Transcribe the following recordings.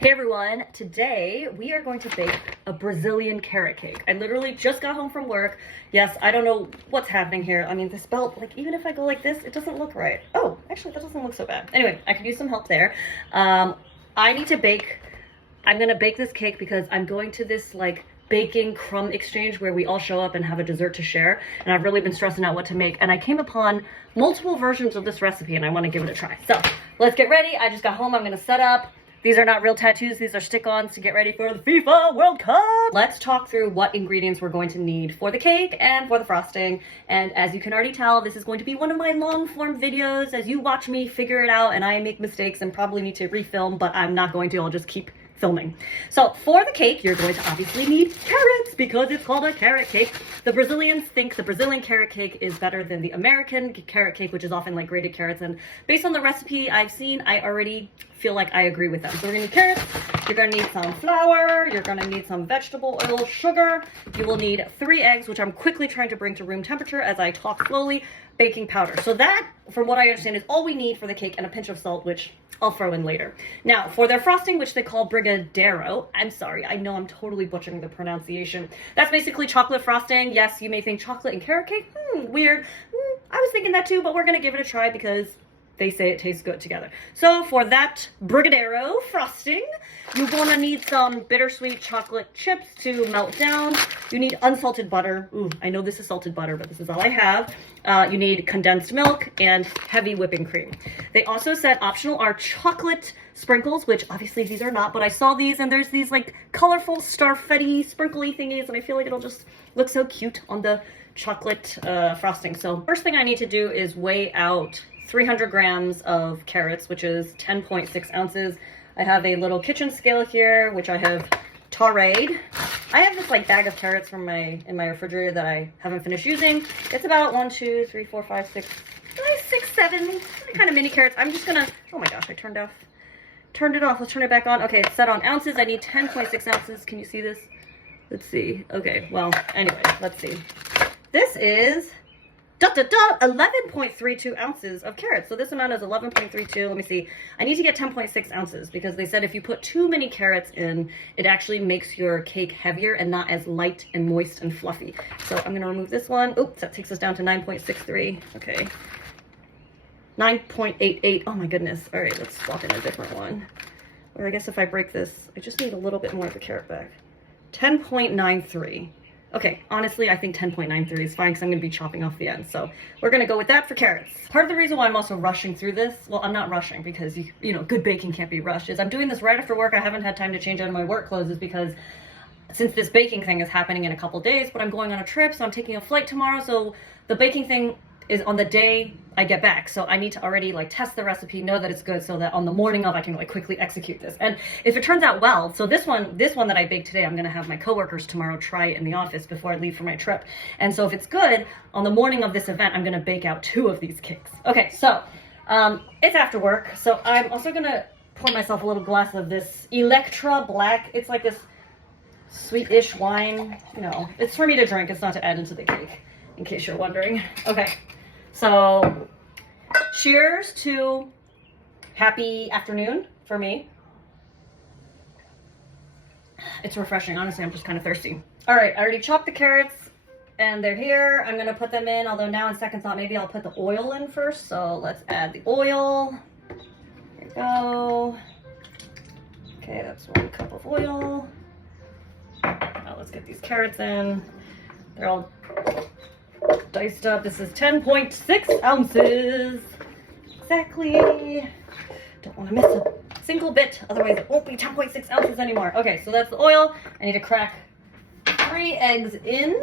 Hey everyone, today we are going to bake a Brazilian carrot cake. I literally just got home from work. Yes, I don't know what's happening here. I mean, this belt, like even if I go like this, it doesn't look right. Oh, actually that doesn't look so bad. Anyway, I could use some help there. I need to bake, I'm gonna bake this cake because I'm going to this like baking crumb exchange where we all show up and have a dessert to share. And I've really been stressing out what to make. And I came upon multiple versions of this recipe and I wanna give it a try. So let's get ready. I just got home, I'm gonna set up. These are not real tattoos, these are stick-ons to get ready for the FIFA World Cup. Let's talk through what ingredients we're going to need for the cake and for the frosting. And as you can already tell, this is going to be one of my long-form videos as you watch me figure it out and I make mistakes and probably need to refilm, but I'm not going to, I'll just keep filming. So for the cake, you're going to obviously need carrots because it's called a carrot cake. The Brazilians think the Brazilian carrot cake is better than the American carrot cake, which is often like grated carrots. And based on the recipe I've seen, I already feel like I agree with them. So we're gonna need carrots, you're gonna need some flour, you're gonna need some vegetable oil, sugar, you will need 3 eggs, which I'm quickly trying to bring to room temperature as I talk slowly, baking powder. So that, from what I understand, is all we need for the cake, and a pinch of salt, which I'll throw in later. Now, for their frosting, which they call brigadeiro, I'm sorry, I know I'm totally butchering the pronunciation. That's basically chocolate frosting. Yes, you may think chocolate and carrot cake, weird. I was thinking that too, but we're gonna give it a try because they say it tastes good together. So for that brigadeiro frosting, you're gonna need some bittersweet chocolate chips to melt down. You need unsalted butter. Ooh, I know this is salted butter, but this is all I have. You need condensed milk and heavy whipping cream. They also said optional are chocolate sprinkles, which obviously these are not, but I saw these and there's these like colorful starfetti sprinkly thingies and I feel like it'll just look so cute on the chocolate frosting. So first thing I need to do is weigh out 300 grams of carrots, which is 10.6 ounces. I have a little kitchen scale here, which I have taurayed. I have this like bag of carrots from in my refrigerator that I haven't finished using. It's about 1, 2, 3, 4, 5, 6, 7 kind of mini carrots. I'm just gonna, oh my gosh, I turned it off. Let's turn it back on. Okay, it's set on ounces. I need 10.6 ounces. Can you see this? Let's see. Okay, well, anyway, let's see. This is 11.32 ounces of carrots. So this amount is 11.32. Let me see. I need to get 10.6 ounces because they said if you put too many carrots in, it actually makes your cake heavier and not as light and moist and fluffy. So I'm going to remove this one. Oops, that takes us down to 9.63. Okay. 9.88. Oh my goodness. All right, let's swap in a different one. Or I guess if I break this, I just need a little bit more of the carrot back. 10.93. Okay, honestly, I think 10.93 is fine because I'm going to be chopping off the end. So we're going to go with that for carrots. Part of the reason why I'm also rushing through this, well, I'm not rushing because, you know, good baking can't be rushed, is I'm doing this right after work. I haven't had time to change out of my work clothes is because since this baking thing is happening in a couple days, but I'm going on a trip, so I'm taking a flight tomorrow. So the baking thing is on the day I get back. So I need to already like test the recipe, know that it's good so that on the morning of I can like quickly execute this. And if it turns out well, so this one that I baked today, I'm gonna have my coworkers tomorrow try it in the office before I leave for my trip. And so if it's good, on the morning of this event, I'm gonna bake out 2 of these cakes. Okay, so it's after work. So I'm also gonna pour myself a little glass of this Electra Black. It's like this sweetish wine. You know, it's for me to drink, it's not to add into the cake, in case you're wondering. Okay. So, cheers to happy afternoon for me. It's refreshing. Honestly, I'm just kind of thirsty. All right, I already chopped the carrots and they're here. I'm going to put them in, although now in second thought, maybe I'll put the oil in first. So let's add the oil. Here we go. Okay, that's 1 cup of oil. Now let's get these carrots in. They're all diced up. This is 10.6 ounces. Exactly. Don't want to miss a single bit, otherwise it won't be 10.6 ounces anymore. Okay, so that's the oil. I need to crack 3 eggs in.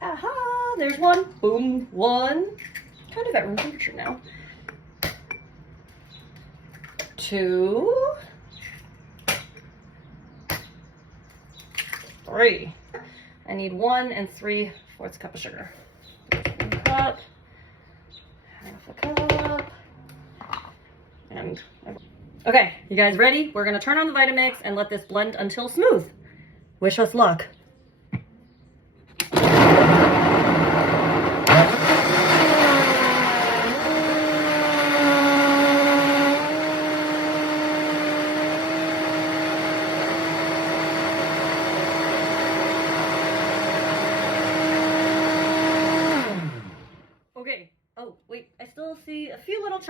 Aha, there's 1. Boom, 1. Kind of at room temperature now. 2. 3. I need 1 3/4 cup of sugar. 1 cup, half a cup, and okay, you guys ready? We're gonna turn on the Vitamix and let this blend until smooth. Wish us luck.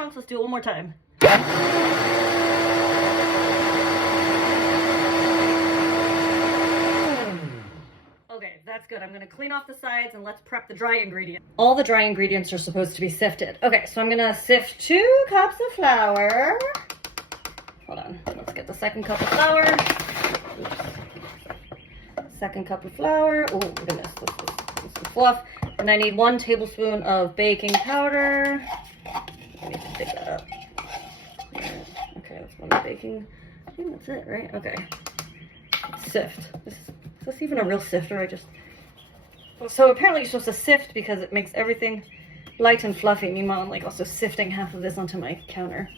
chunks. Let's do it one more time. Okay, that's good. I'm gonna clean off the sides and let's prep the dry ingredients. All the dry ingredients are supposed to be sifted. Okay, so I'm gonna sift 2 cups of flour. Hold on, let's get the second cup of flour. Oops. Second cup of flour. Oh goodness, this is fluff. And I need 1 tablespoon of baking powder. I need to dig that up. Okay, that's 1 baking. I think that's it, right? Okay. Sift. Is this even a real sifter? So apparently you're supposed to sift because it makes everything light and fluffy. Meanwhile, I'm like also sifting half of this onto my counter.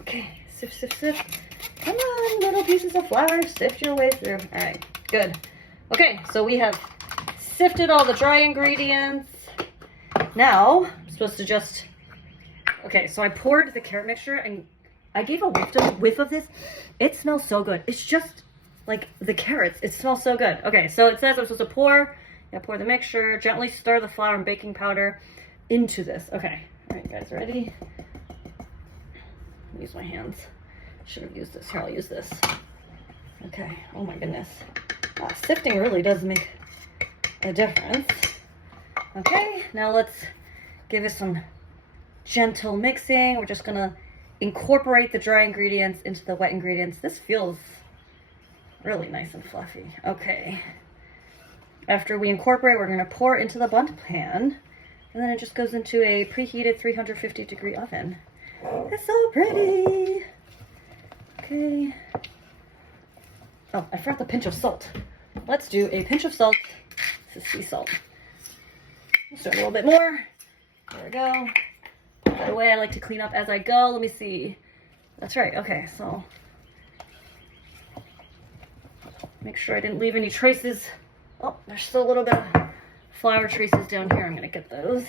Okay, sift, sift, sift. Come on, little pieces of flour, sift your way through. All right, good. Okay, so we have sifted all the dry ingredients. Now, I'm supposed to just, okay, so I poured the carrot mixture and I gave a whiff of this. It smells so good. It's just like the carrots. It smells so good. Okay, so it says I'm supposed to pour the mixture, gently stir the flour and baking powder into this. Okay, all right, guys, ready? Use my hands. Should have used this. Here, I'll use this. Okay, oh my goodness. Sifting really does make a difference. Okay, now let's give it some gentle mixing. We're just gonna incorporate the dry ingredients into the wet ingredients. This feels really nice and fluffy. Okay. After we incorporate, we're gonna pour into the bundt pan, and then it just goes into a preheated 350-degree oven. It's so pretty. Okay. Oh, I forgot the pinch of salt. Let's do a pinch of salt. This is sea salt. Let's do a little bit more. There we go. Put that away. I like to clean up as I go. Let me see. That's right. Okay, so make sure I didn't leave any traces. Oh, there's still a little bit of flour traces down here. I'm gonna get those.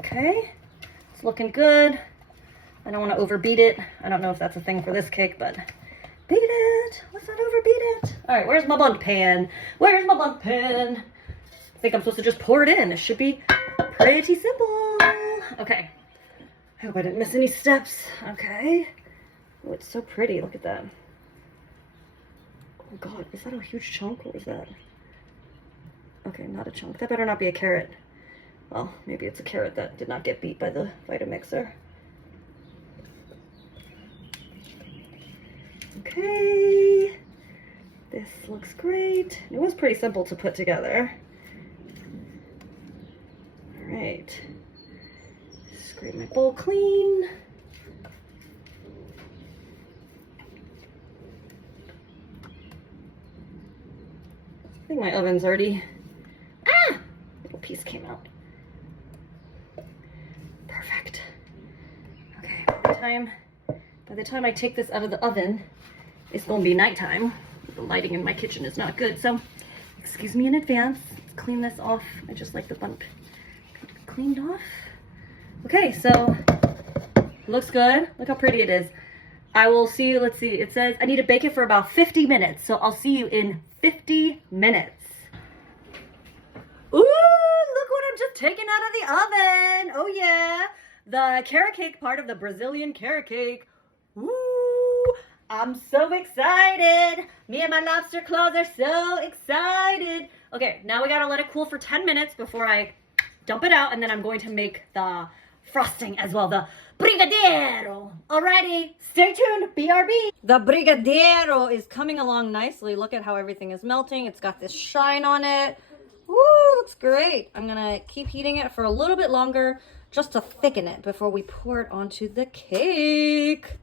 Okay, it's looking good. I don't want to overbeat it. I don't know if that's a thing for this cake, but beat it. Let's not overbeat it. All right, where's my bundt pan? Where's my bundt pan? I think I'm supposed to just pour it in. It should be pretty simple. Okay. I hope I didn't miss any steps. Okay. Oh, it's so pretty. Look at that. Oh God, is that a huge chunk? What was that? Okay, not a chunk. That better not be a carrot. Well, maybe it's a carrot that did not get beat by the Vitamixer. Okay. This looks great. It was pretty simple to put together. All right. Scrape my bowl clean. I think my oven's already, little piece came out. Perfect. Okay, by the time I take this out of the oven, it's gonna be nighttime. The lighting in my kitchen is not good, so excuse me in advance. Let's clean this off. I just like the bundt cleaned off. Okay, so looks good. Look how pretty it is. I will see you, let's see, it says I need to bake it for about 50 minutes, so I'll see you in 50 minutes. Ooh, look what I'm just taking out of the oven. Oh yeah, the carrot cake part of the Brazilian carrot cake. Ooh, I'm so excited. Me and my lobster claws are so excited. Okay, now we gotta let it cool for 10 minutes before I dump it out, and then I'm going to make the frosting as well, the brigadeiro. Alrighty, stay tuned, BRB. The brigadeiro is coming along nicely. Look at how everything is melting. It's got this shine on it. Woo, looks great. I'm gonna keep heating it for a little bit longer just to thicken it before we pour it onto the cake.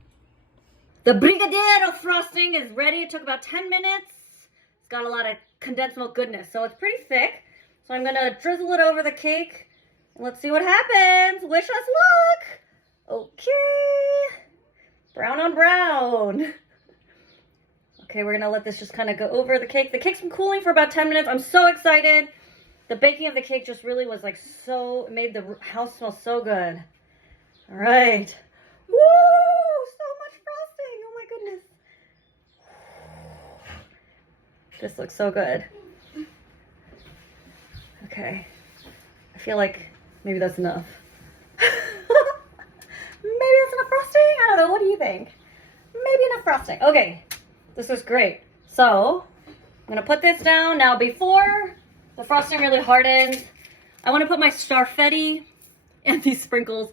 The brigadeiro frosting is ready. It took about 10 minutes. It's got a lot of condensed milk goodness, so it's pretty thick. So I'm gonna drizzle it over the cake and let's see what happens. Wish us luck. Okay. Brown on brown. Okay, we're gonna let this just kind of go over the cake. The cake's been cooling for about 10 minutes. I'm so excited. The baking of the cake just really was like so, it made the house smell so good. All right. Woo! So much frosting. Oh my goodness. This looks so good. Okay. feel like maybe that's enough. Maybe that's enough frosting? I don't know. What do you think? Maybe enough frosting. Okay, this is great. So I'm gonna put this down. Now before the frosting really hardens, I wanna put my starfetti and these sprinkles.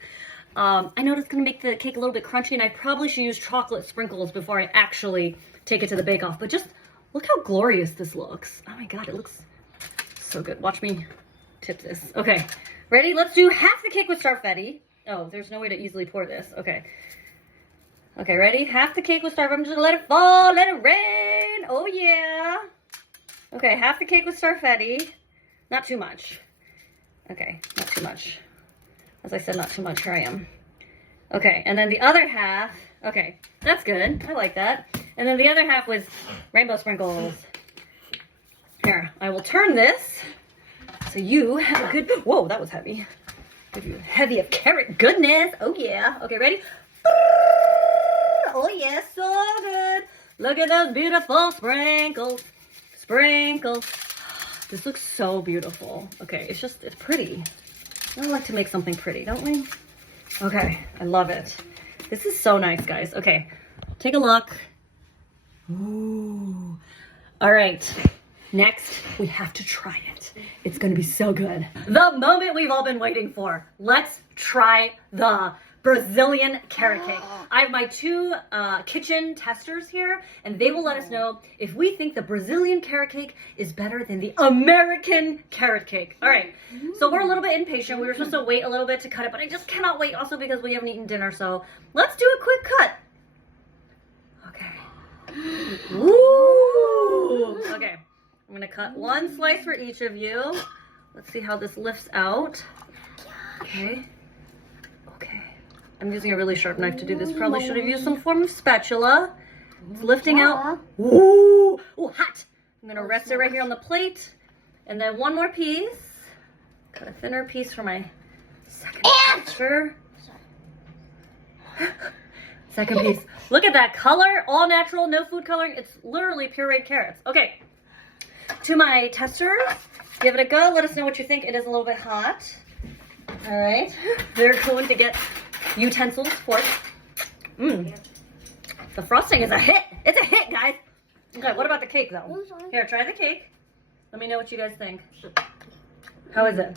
I know it's gonna make the cake a little bit crunchy, and I probably should use chocolate sprinkles before I actually take it to the bake-off, but just look how glorious this looks. Oh my God, it looks so good. Watch me tip this. Okay, ready? Let's do half the cake with starfetti. Oh, there's no way to easily pour this. Okay. Okay, ready? Half the cake with starfetti. I'm just gonna let it fall, let it rain. Oh yeah. Okay, half the cake with starfetti. Not too much. Okay, not too much. As I said, not too much. Here I am. Okay, and then the other half. Okay, that's good. I like that. And then the other half was rainbow sprinkles. Here, I will turn this so you have a good. Whoa, that was heavy. Give you heavy of carrot goodness. Oh yeah. Okay, ready? Oh yeah, so good. Look at those beautiful sprinkles. Sprinkles. This looks so beautiful. Okay, it's pretty. I like to make something pretty, don't we? Okay, I love it. This is so nice, guys. Okay, take a look. Ooh. All right. Next, we have to try it. It's gonna be so good. The moment we've all been waiting for. Let's try the Brazilian carrot cake. I have my two kitchen testers here, and they will let us know if we think the Brazilian carrot cake is better than the American carrot cake. All right, so we're a little bit impatient. We were supposed to wait a little bit to cut it, but I just cannot wait also because we haven't eaten dinner, so let's do a quick cut. Okay. Ooh. Okay. I'm gonna cut one slice for each of you. Let's see how this lifts out. Okay. Okay. I'm using a really sharp knife to do this. Probably should have used some form of spatula. It's lifting out. Ooh, ooh, hot. I'm gonna rest it right here on the plate. And then one more piece. Cut a thinner piece for my second picture. Second piece. Look at that color. All natural, no food coloring. It's literally pureed carrots. Okay. To my testers, give it a go. Let us know what you think. It is a little bit hot. All right. They're going to get utensils for it. The frosting is a hit. It's a hit, guys. Okay, what about the cake, though? Here, try the cake. Let me know what you guys think. How is it?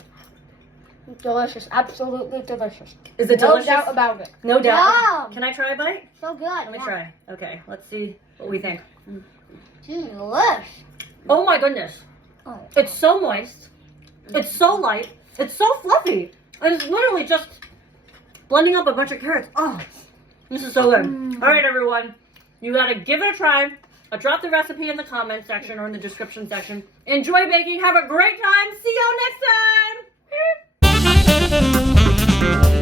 Delicious. Absolutely delicious. Is it delicious? No doubt about it. No doubt. Yum. Can I try a bite? So good. Let me try. Okay, let's see what we think. Delish. Oh my goodness. Oh. It's so moist. It's so light. It's so fluffy. And it's literally just blending up a bunch of carrots. Oh, this is so good. All right, everyone. You got to give it a try. I'll drop the recipe in the comment section or in the description section. Enjoy baking. Have a great time. See y'all next time.